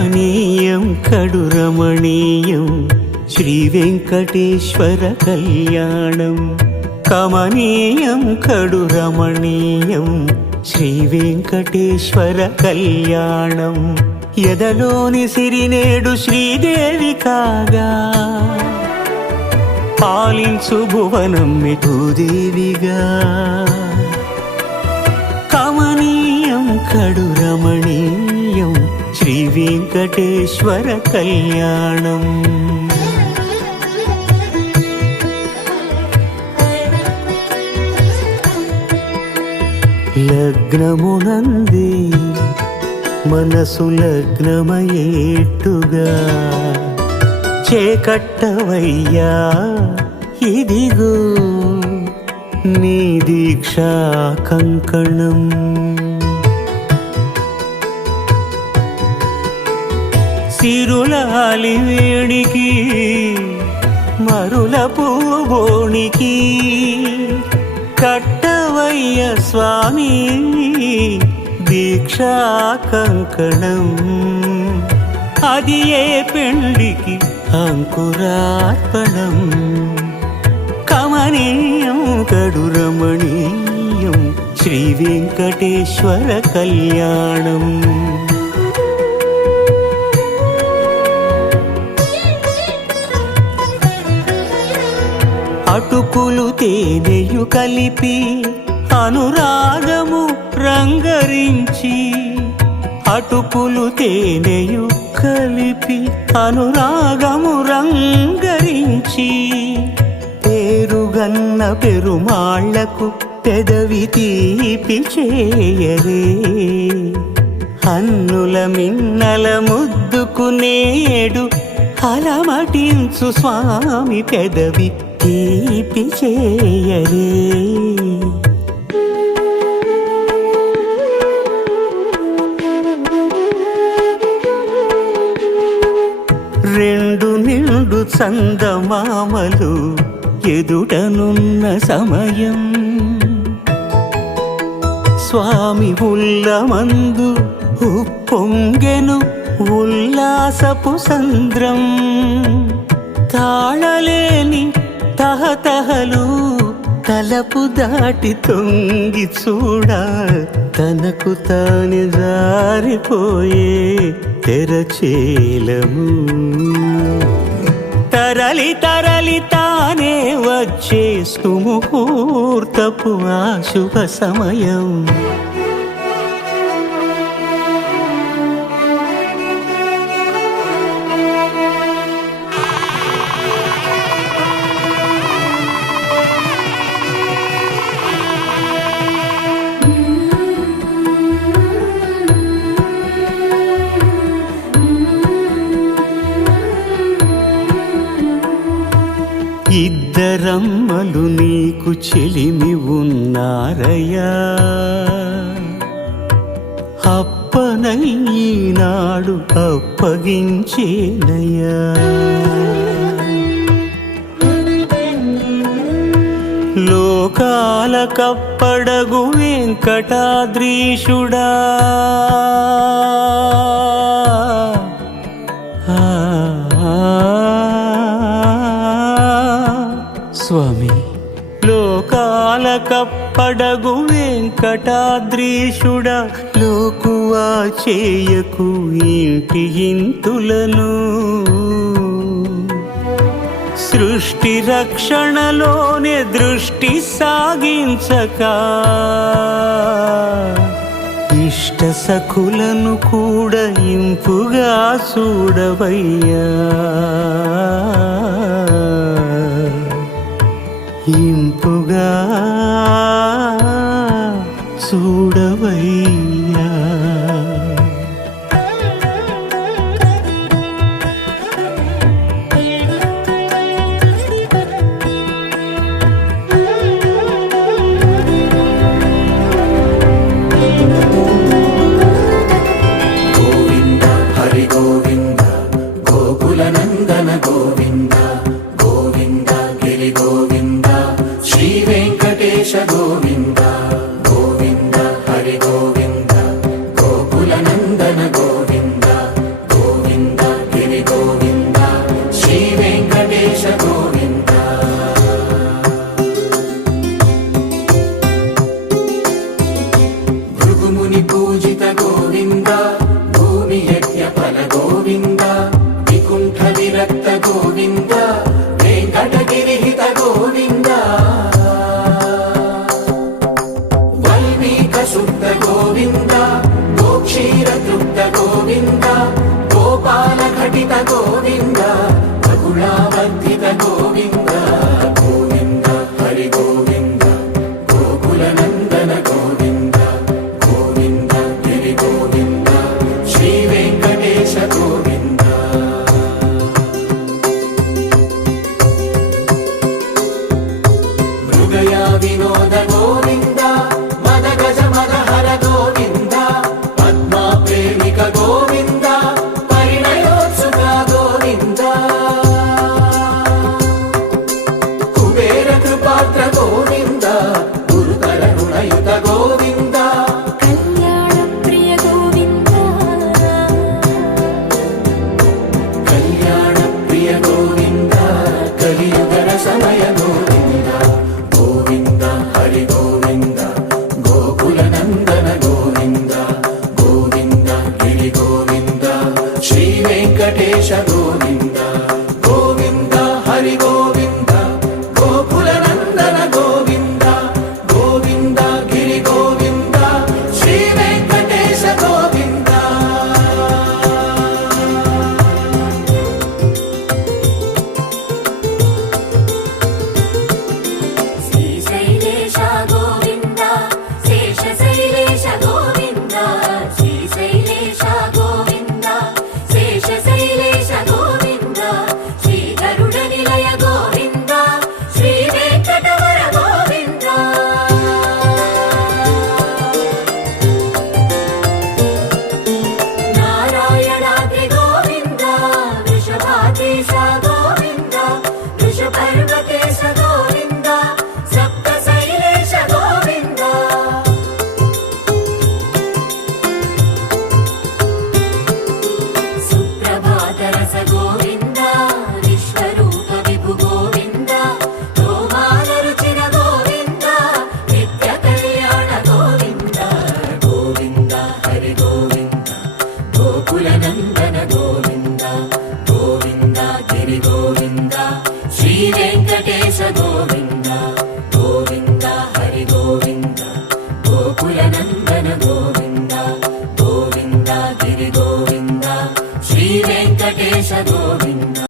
కమనీయం కడు రమణీయం శ్రీ వెంకటేశ్వర కళ్యాణం. కమనీయం కడు రమణీయం శ్రీ వెంకటేశ్వర కళ్యాణం. ఎదలోని సిరినేడు శ్రీదేవి కాగా పాలించు భువనం భూదేవిగా. కమనీయం కడు రమణీయం శ్రీ వెంకటేశ్వర కళ్యాణం. లగ్నమునందే మనసు లగ్నమయేట్టుగా చేకట్టవయ్యా ఇదిగో నీ దీక్షా కంకణం. సిరులాలి వేణికి మరుల పూబోణికి కట్టవయ్య స్వామి దీక్షా కంకణం. అది ఏ పెండికి అంకురార్పణం. కమనీయం కడు రమణీయం శ్రీ వెంకటేశ్వర కళ్యాణం. అటుకులు తేనెయు కలిపి అనురాగము రంగరించి. అటుకులు తేనెయు కలిపి అనురాగము రంగరించి. పేరుగన్న పెరుమాళ్లకు పెదవి తీపి చేయరే. అన్నుల మిన్నల ముద్దుకు నేడు అలమటించు స్వామి పెదవి తీపి చేయరే. రెండు నిండు చందమామలు ఎదుటనున్న సమయం. స్వామి ఉల్లమందు ఉప్పొంగెను ఉల్లాసపు సంద్రం. తాళలేని తహతహలు తలపు దాటి తొంగి చూడ తనకు తాను జారిపోయే తెరచేలము. తరలి తరలి తానే వచ్చే సుముహూర్తపు ఆ శుభ సమయం. ఇద్దరమ్మలు నీకు చెలిమి ఉన్నారయ్యా. అప్పనయ్యనాడు అప్పగించేనయ్యా. లోకాల కప్పడగు వెంకటాద్రీశుడా. స్వామి లోకాల కప్పడగు వెంకటాద్రీశుడా. లోకువా చేయకు ఇంటి ఇంతులను. సృష్టి రక్షణలోనే దృష్టి సాగించక ఇష్ట సఖులను కూడా ఇంపుగా చూడవయ్యా. ఇంపుగా చూడవయ్యా. గోవింద హరి గోవింద గోకుల నందన గోవింద గోవింద గిరి గోవింద శ్రీ వెంకటేశ గోవింద. గోవింద హరి గోవింద గోకుల నందన గోవింద గోవింద గోపాల ఘటిత గోవింద బహుళావర్ధిత గోవింద గోవింద హరి గోవింద గోకుల నందన గోవింద గోవింద గిరి గోవింద శ్రీ వెంకటేశ గోవింద మృగయ వినోద గోవింద మద గజ మద హర గోవింద పద్మా ప్రేమిక గోవింద పరిణయోత్సుక గోవింద కుబేర కృపాత్ర గోవింద గురుతర రుణయుత గోవింద కళ్యాణ ప్రియ గోవింద కళ్యాణ ప్రియ గోవింద కలియుగ సమయ గోవింద గోవింద హరి గోవింద గోకుల నందన గోవింద గోవింద గిరి గోవింద శ్రీ వెంకటేశ గోవింద గోవింద హరి గోవింద గోకుల నందన గోవింద గోవింద గిరి గోవింద శ్రీ వెంకటేశ గోవింద శ్రీశైలేశ గోవింద శేషశైలేశ గోవింద శ్రీశైలేశ గోవింద శేషశైలేశ గోవింద శ్రీ గరుడ నిలయ గోవింద శ్రీ వెంకటవర గోవింద నారాయణాద్రి గోవింద వృషభాదేశ గోవింద వృషపర్వతేశ గోవింద సప్త శైలేశ గోవింద సుప్రభాత రస గోవింద విశ్వరూప విభు గోవింద తోమాల రుచిన గోవింద నిత్య కళ్యాణ గోవింద గోవింద హరి గోవింద గోకుల నందన గోవింద గోవింద గిరి గోవింద శ్రీ వెంకటేశ గోవింద గోవింద హరి గోవింద గోకుల నందన గోవింద గోవింద గిరి గోవింద శ్రీ వెంకటేశ గోవింద